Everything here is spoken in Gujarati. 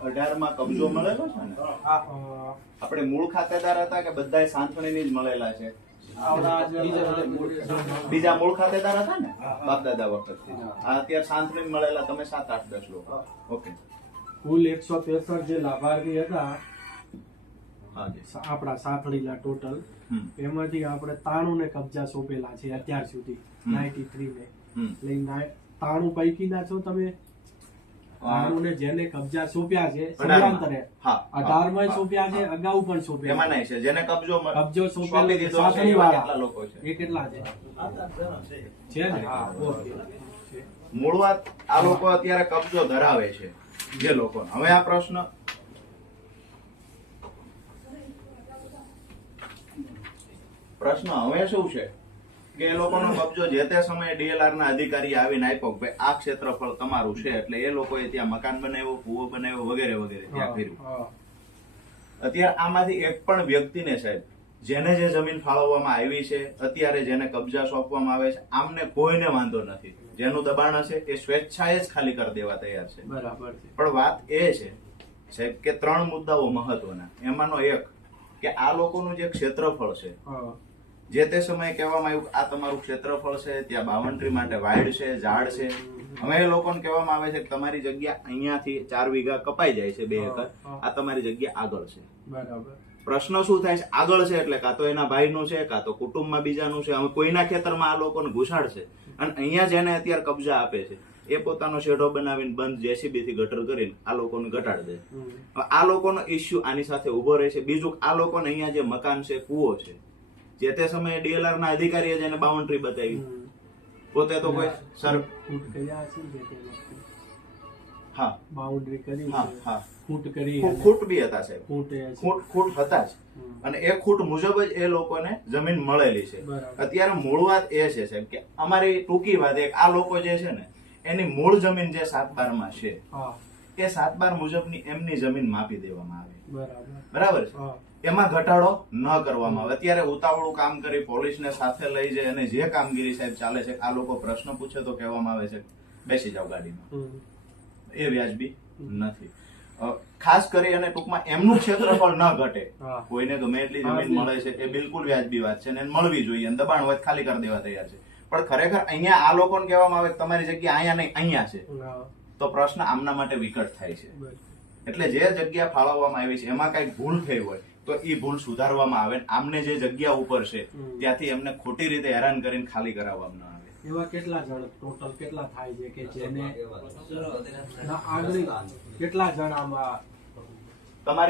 2018 માં કબજો મળેલો છે ને? આપણે મૂળ ખાતેદાર હતા કે બધાય સાંથણીની જ મળેલા છે? બીજા મૂળ ખાતેદાર હતા ને બાપ દાદા વખતથી? અત્યારે સાંથણી મળેલા તમે 7, 8, 10 લોકો. ઓકે. કુલ 163 જે લાભાર્થી હતા આપણા સાંથળીના ટોટલ, એમાંથી આપણે 93 ને કબજા સોંપેલા છે અત્યાર સુધી. 93 ને લઈને 93 પૈકીના છો તમે. 93 ને જેને કબજા સોંપ્યા છે સમયાંતરે 18 માં સોંપ્યા છે, અગાઉ પણ સોંપ્યા. એમાં નહીં છે જેને કબજો સોંપેલો સાંથળી વાળા લોકો છે એ કેટલા છે? છે ને? હા, ઓકે. મૂળ વાત આ લોકો અત્યારે કબજો ધરાવે છે જે લોકો. હવે આ પ્રશ્ન હવે શું છે કે એ લોકોનો કબજો જે તે સમયે ડીએલઆર ના અધિકારી આવીને આપ્યો કે આ ક્ષેત્રફળ તમારું છે, એટલે એ લોકોએ ત્યાં મકાન બનાવ્યો, કૂવો બનાવ્યો, વગેરે વગેરે ત્યાં કર્યું. અત્યારે આમાંથી એક પણ વ્યક્તિને સાહેબ જેને જે જમીન ફાળવવામાં આવી છે, અત્યારે જેને કબજા સોંપવામાં આવે છે, આમને કોઈને વાંધો નથી. જેનું દબાણ હશે એ સ્વેચ્છાએ જ ખાલી કરી દેવા તૈયાર છે. બરાબર. પણ વાત એ છે સાહેબ કે 3 મુદ્દાઓ મહત્વના. એમાંનો એક કે આ લોકોનું જે ક્ષેત્રફળ છે, જે તે સમયે કહેવામાં આવ્યું કે આ તમારું ક્ષેત્રફળ છે, ત્યાં બાઉન્ડ્રી માટે વાઇડ છે, ઝાડ છે. હવે એ લોકોને કહેવામાં આવે છે કે તમારી જગ્યા અહીંયાથી 4 વીઘા કપાઈ જાય છે, 2 એકર, આ તમારી જગ્યા આગળ છે. બરાબર. પ્રશ્ન શું થાય છે? આગળ છે એટલે કાં તો એના ભાઈનું છે, કાં તો કુટુંબમાં બીજાનું છે. હવે કોઈના ખેતરમાં આ લોકોને ઘુસાડશે અને અહીંયા જેને અત્યારે કબજા આપે છે એ પોતાનો શેઢો બનાવીને બંધ જેસીબી થી ગટર કરીને આ લોકોને ઘટાડી દે. આ લોકોનો ઇસ્યુ આની સાથે ઉભો રહે છે. બીજું, આ લોકોને અહીંયા જે મકાન છે, કૂવો છે, જે તે સમયે ડીએલઆર ના અધિકારીએ જેને બાઉન્ડ્રી બતાવી, પોતે તો કોઈ સર હા બાઉન્ડ્રી કરી, હા ખૂટ બી હતા સાહેબ, ખૂટ હતા જ. અને એ ખૂટ મુજબ જ એ લોકોને જમીન મળેલી છે. અત્યારે મૂળ વાત એ છે સાહેબ કે અમારી ટૂંકી વાત એક, આ લોકો જે છે ને એની મૂળ જમીન જે 7/12 માં છે એ 7/12 મુજબની એમની જમીન માપી દેવામાં આવે. બરાબર છે? એમાં ઘટાડો ન કરવામાં આવે. અત્યારે ઉતાવળું કામ કરી પોલીસને સાથે લઈ જાય અને જે કામગીરી સાહેબ ચાલે છે, આ લોકો પ્રશ્ન પૂછે તો કહેવામાં આવે છે બેસી જાવ ગાડીમાં. એ વ્યાજબી નથી. ખાસ કરી અને ટૂંકમાં એમનું ક્ષેત્રફળ ન ઘટે, કોઈને ગમે એટલી જમીન મળે છે એ બિલકુલ વ્યાજબી વાત છે ને મળવી જોઈએ. દબાણ હોય ખાલી કરી દેવા તૈયાર છે. પણ ખરેખર અહીંયા આ લોકોને કહેવામાં આવે કે તમારી જગ્યા અહીંયા નહીં અહીંયા છે, તો પ્રશ્ન આમના માટે વિકટ થાય છે. એટલે જે જગ્યા ફાળવવામાં આવી છે એમાં કઈ ભૂલ થઈ હોય તો એ ભૂલ સુધારવામાં આવે. આમને જે જગ્યા ઉપર છે ત્યાંથી એમને ખોટી રીતે હેરાન કરીને ખાલી કરાવવામાં આવે. એવા કેટલા જણ ટોટલ કેટલા થાય છે કે જેને આગળ કેટલા જણ આમાં તમારી